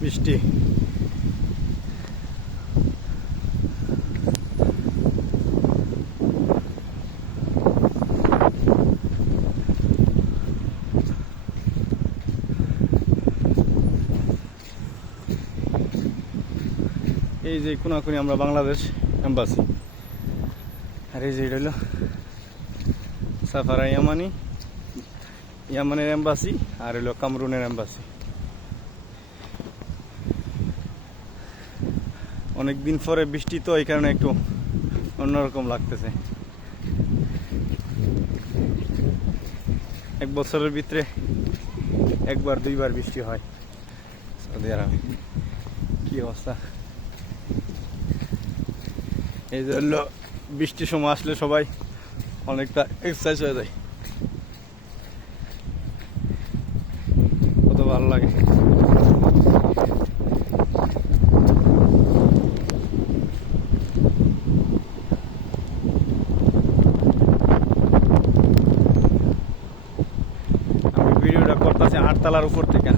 বৃষ্টি। এই যে কোনাকুনি আমরা বাংলাদেশ এম্বাসি, আর এই যে এটা হলো সাফারা ইয়ামানি, ইয়ামানের এম্বাসি, আর হলো কামরুনের এম্বাসি। অনেকদিন পরে বৃষ্টি তো এই কারণে একটু অন্যরকম লাগতেছে। এক বছরের ভিতরে একবার দুইবার বৃষ্টি হয় সৌদি আরবে। কি অবস্থা! এই যে হলো বৃষ্টির সময় আসলে সবাই অনেকটা এক্সারসাইজ হয়ে যায়, কত ভালো লাগে। আমি ভিডিওটা করতেছি 8 তলার উপর থেকে।